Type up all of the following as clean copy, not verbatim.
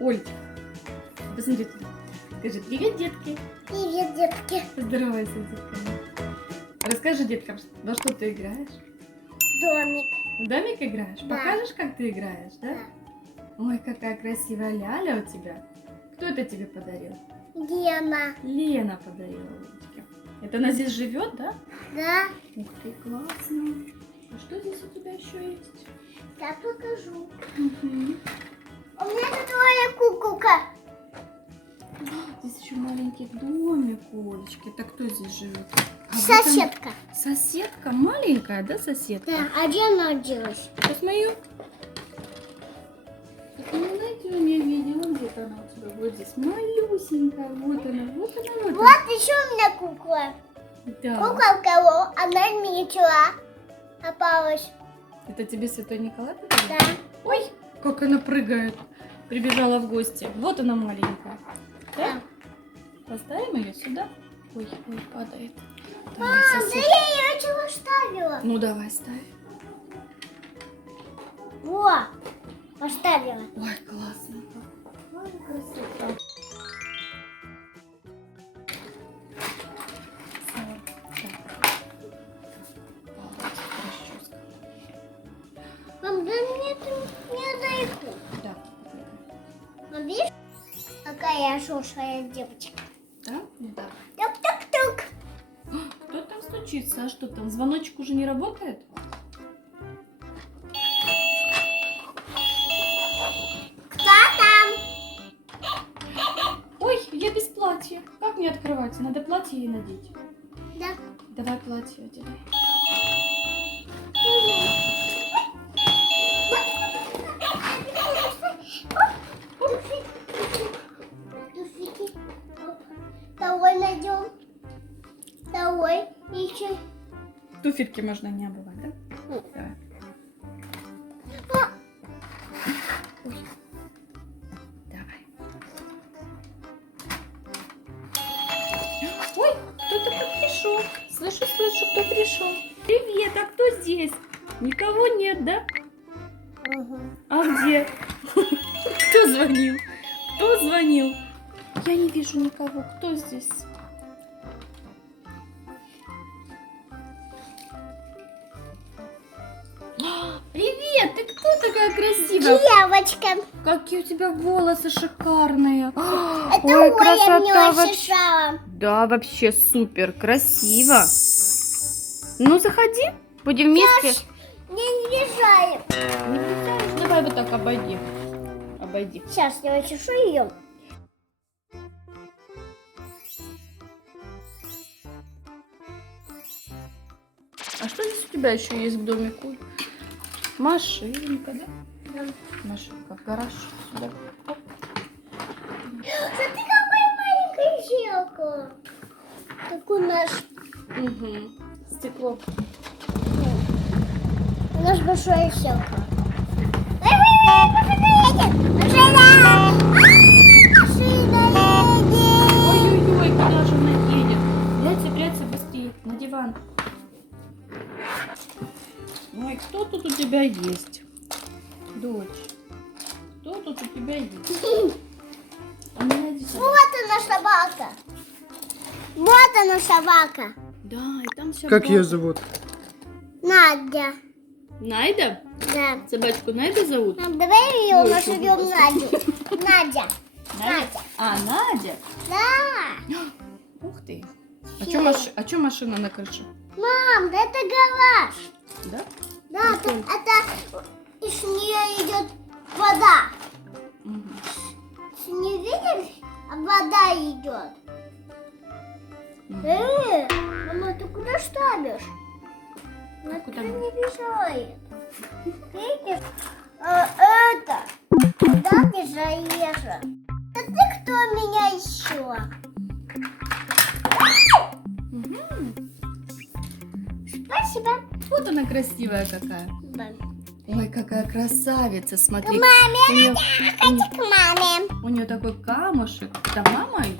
Олечка, посмотри туда. Скажи, привет, детки. Привет, детки. Поздоровайся с детками. Расскажи деткам, во что ты играешь? Домик. В домик играешь? Да. Покажешь, как ты играешь, да? Да. Ой, какая красивая ляля у тебя. Кто это тебе подарил? Гена. Лена подарила Олечке. Это она здесь живет, да? Да. Ух ты, классно. А что здесь у тебя еще есть? Я покажу. Мгм. У меня тут твоя куколка. Здесь еще маленький домик у Олечки. Это кто здесь живет? А вот она- Соседка. Соседка? Маленькая, да, соседка? Да, а где она делась? Сейчас мою. Не найти у меня видела, где-то она у тебя. Вот здесь малюсенькая. Вот она, вот она, вот она. Вот еще у меня кукла. Да. Куколка, она мечла. Попалась. Это тебе Святой Николай подарил? Да. Ой, как она прыгает. Прибежала в гости. Вот она маленькая. Да? Поставим ее сюда. Ой, ой, падает. Давай, Мам, да сосед. я ее чего ставила? Ну давай, ставь. Во, поставила. Ой, классно. Ой, красота. Мам, да мне тут недалеко. Да. Мам, видишь, какая я шушая девочка? Да? Да. Тук-тук-тук. Кто там стучится? А что там? Звоночек уже не работает? Кто там? Ой, я без платья. Как мне открывать? Надо платье ей надеть. Да. Давай платье одевай. Туфельки. Второй найдем. Второй. Еще. Туфельки можно не обувать, да? Давай. Ой. Давай. Ой, кто-то пришел. Слышу, кто пришел. Привет, а кто здесь? Никого нет, да? А где? Кто звонил? Кто звонил? Я не вижу никого. Кто здесь? Привет! Ты кто такая красивая? Девочка. Какие у тебя волосы шикарные. Это Ой, Оля красота мне вообще. ощущала. Да, вообще супер, красиво. Ну, заходи, будем вместе. Мне не мешает. Не влезаешь? Давай вот так обойди. Обойди. Сейчас я очешу ее. А что здесь у тебя еще есть в домику? Машинка, да? Да. Машинка, гараж сюда. Оп. Смотри, какое маленькое зеркало. Как у нас. Угу. Стекло. У нас большое зеркало. Машина едет. Ой-ой-ой, куда же она едет? Прячься быстрее, на диван. Ой, кто тут у тебя есть? Дочь. Кто тут у тебя есть? А ну, иди сюда. Вот она собака. Вот она собака. Да, и там все. Как ее зовут? Надя. Найда? Да. Собачку Найда зовут? Мам, давай ее Ой, назовем что Надю. Надя. Надя. А, Надя? Да. Ух ты. А чё машина на крыше? Мам, да это гараж. Да? Да, это из нее идет вода. Мгм. Ты не видишь? А вода идет. Мама, ты куда ставишь? Она куда туда мы? не мешает. Видишь? Это. Куда ты заезжаешь? А ты кто меня еще? Мгм. Спасибо. Вот она красивая какая. Да. Ой, какая красавица, смотри. Маме, У неё- к маме. У нее такой камушек. Это мама ее?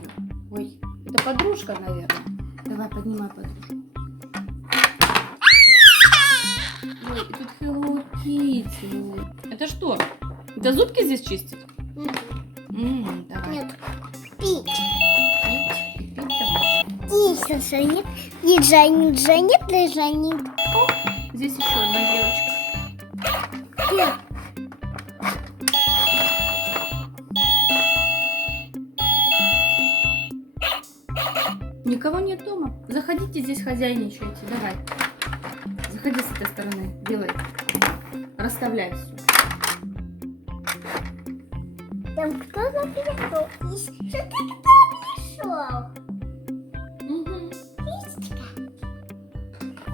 Ой, это подружка, наверное. Давай, поднимай подружку. Ой, и тут Hello Kitty. Это что? Это зубки здесь чистить? Давай. Нет. Пить. Пить домашнее. Киса Женя. И Женя, Женя, для Жени. Здесь еще одна девочка. Где? Никого нет дома. Заходите, здесь хозяйничайте. Давай. Заходи с этой стороны. Делай. Расставляй все. Там кто-то пришел. Что-то кто пришел? Кисечка.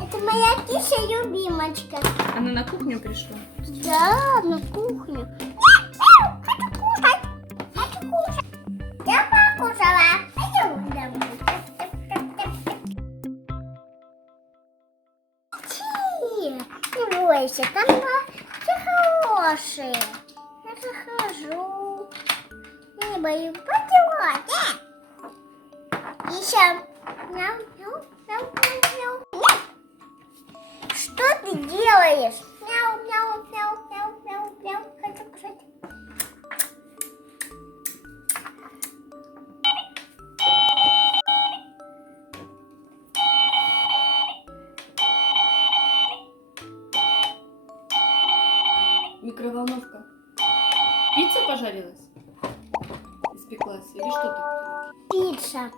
Это моя киса любимочка. Она на кухню пришла. Да, на кухню. Хочу кушать. Хочу кушать. Я покушала. Пойдем домой. Не бойся, там все хорошие. Я захожу. Я не боюсь. Пойдем. Еще. Мяу, мяу, мяу, мяу, мяу. Что ты делаешь? Мяу, мяу, мяу, мяу, мяу, мяу. Хочу кушать. Микроволновка. Пицца пожарилась? Испеклась? Или что ты? Пицца.